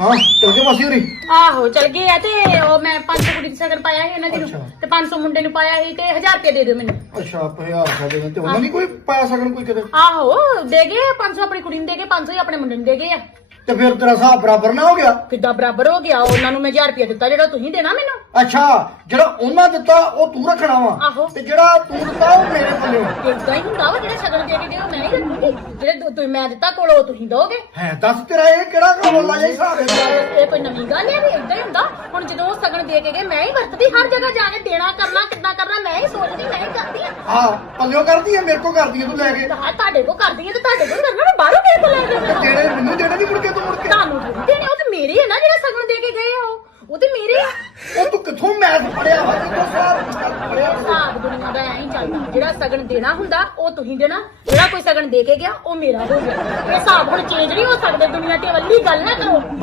ਹਾਂ ਚਲ ਗਏ ਮਾਸੀ ਹੋਰੀ। ਆਹੋ ਚਲ ਗਏ ਆ ਤੇ ਉਹ ਮੈਂ 500 ਕੁੜੀ ਦੀ ਸਗਨ ਪਾਇਆ ਸੀ ਇਹਨਾਂ ਦੀ ਨੂੰ ਅੱਛਾ। ਤੇ 500 ਮੁੰਡੇ ਨੂੰ ਪਾਇਆ ਸੀ ਤੇ 1000 ਰੁਪਏ ਦੇ ਦਿਓ ਮੈਨੂੰ। ਅੱਛਾ ਹਜ਼ਾਰ ਸਾਡੇ ਨੇ ਤੇ ਉਹਨਾਂ ਨਹੀਂ ਕੋਈ ਪਾਇਆ ਸਕਣ ਕੋਈ ਕਿਤੇ? ਆਹੋ ਦੇ ਗਏ 500 ਆਪਣੀ ਕੁੜੀ ਨੂੰ ਦੇ ਗਏ 500 ਹੀ ਆਪਣੇ ਮੁੰਡੇ ਨੂੰ ਦੇ ਗਏ ਆ। ਤੇ ਫਿਰ ਤੇਰਾ ਹਿਸਾਬ ਬਰਾਬਰ ਨਾ ਹੋ ਗਿਆ? ਕਿੱਦਾਂ ਬਰਾਬਰ ਹੋ ਗਿਆ ਉਹਨਾਂ ਨੂੰ ਮੈਂ 1000 ਰੁਪਏ ਦਿੱਤਾ ਜਿਹੜਾ ਤੁਸੀਂ ਦੇਣਾ ਮੈਨੂੰ। ਅੱਛਾ ਜਿਹੜਾ ਉਹਨਾਂ ਦਿੱਤਾ ਉਹ ਤੂੰ ਰੱਖਣਾ ਵਾ। ਆਹੋ। ਤੇ ਜਿਹੜਾ ਤੂੰ ਦਿੱਤਾ ਉਹ ਮੇਰੇ ਇਦਾਂ ਹੀ ਹੁੰਦਾ ਵਾ ਜਿਹੜਾ ਸਗਨ ਦੇ ਕੇ ਮੈਂ ਹੀ ਰੱਖੂਗੀ। ਜਿਹੜੇ ਦੁ- ਤੁਸੀਂ ਮੈਂ ਦਿੱਤਾ ਕੋਲ ਉਹ ਤੁਸੀਂ ਦੋਗੇ। ਹੈ ਦੱਸ ਤੇਰਾ ਇਹ ਕਿਹੜਾ ਕੰਮ ਲਾ ਜਾਈ ਹਿਸਾਬ ਹੈ ਇਹ ਕੋਈ ਨਵੀਂ ਗੱਲ ਹੈ ਵੀ ਇਦਾਂ ਹੀ ਹੁੰਦਾ। ਹੁਣ ਜਦੋਂ ਉਹ ਸਗਨ ਦੇ ਕੇ ਗਏ ਮੈਂ ਹੀ ਵਰਤਦੀ ਹਰ ਜਗ੍ਹਾ ਜਾ ਕੇ ਦੇਣਾ ਕਰਨਾ ਕਿੱਦਾਂ ਕਰਨਾ ਮੈਂ ਹੀ ਸੋਚਦੀ ਮੈਂ ਹੀ ਕਰਦੀ ਆ ਹਾਂ ਪੱਲਿਓ ਕਰਦੀ ਹੈ ਮੇਰੇ ਕੋ ਕਰਦੀ ਹੈ ਤੂੰ ਲੈ ਕੇ। ਹਾਂ ਤੁਹਾਡੇ ਕੋ ਕਰਦੀ ਆ ਤੇ ਤੁਹਾਡੇ ਕੋਲ ਕਰਨਾ ਮੈਂ ਬਾਹਰੋਂ ਕਿਹਦੇ ਕੋਲ ਲੈ ਕੇ ਆਵਾਂ? ਜਿਹੜੇ ਮੈਨੂੰ ਜਿਹੜੇ ਨਹੀਂ ਮੁੜ ਕੇ ਤੂੰ ਮੁੜ ਕੇ ਤੁਹਾਨੂੰ ਥੋੜ੍ਹੀ ਦੇਣੇ ਉਹ ਤੇ ਮੇਰੇ ਹੈ ਨਾ ਜਿਹੜਾ ਸਗਨ ਦੇ ਕੇ ਗਏ ਆ ਉਹ ਉਹ ਤੇ ਮੇਰੇ ਆ ਉਹ ਤੂੰ ਕਿੱਥੋਂ ਮੈਥ ਪੜਿਆ ਵਾ ਕਿੱਥੋਂ ਹਿਸਾਬ ਪੜਿਆ ਹਿਸਾਬ ਦੁਨੀਆ ਦਾ ਐਂ ਹੀ ਚੱਲਦਾ ਜਿਹੜਾ ਸਗਨ ਦੇਣਾ ਹੁੰਦਾ, ਉਹ ਤੁਸੀਂ ਦੇਣਾ, ਜਿਹੜਾ ਕੋਈ ਸਗਨ ਦੇ ਕੇ ਗਿਆ, ਉਹ ਮੇਰਾ ਹੋ ਗਿਆ। ਇਹ ਹਿਸਾਬ ਹੁਣ ਚੇਂਜ ਨਹੀਂ ਹੋ ਸਕਦੇ ਦੁਨੀਆ ਤੇ ਵੱਲੀ ਗੱਲ ਨਾ ਕਰੋ